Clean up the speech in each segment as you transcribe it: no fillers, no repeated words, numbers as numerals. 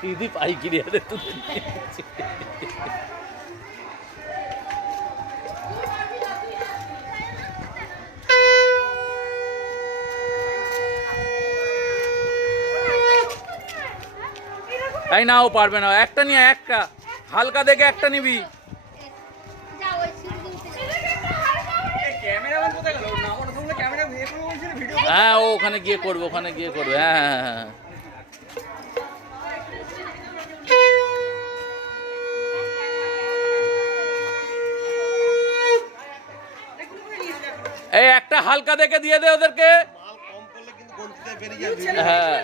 দিদি পাইকিরি হাতে তুলে তাই নাও পারবে না, একটা নিয়ে একটা হালকা দেখে একটা নিবি। হ্যাঁ ও ওখানে গিয়ে করবে, ওখানে গিয়ে করবে। হ্যাঁ হ্যাঁ হ্যাঁ এই একটা হালকা দেখে দিয়ে দে ওদেরকে। হ্যাঁ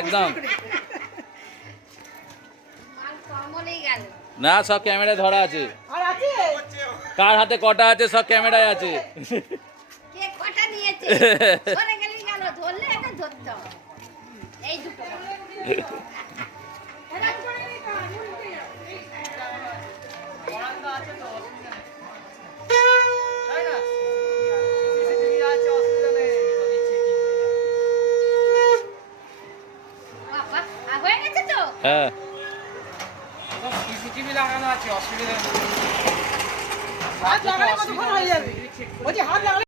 একদম না, সব ক্যামেরায় ধরা আছে। কার হাতে কটা আছে সব ক্যামেরায় আছে। হ্যাঁ সিসিটিভি লাগানো আছে, অসুবিধা নেই।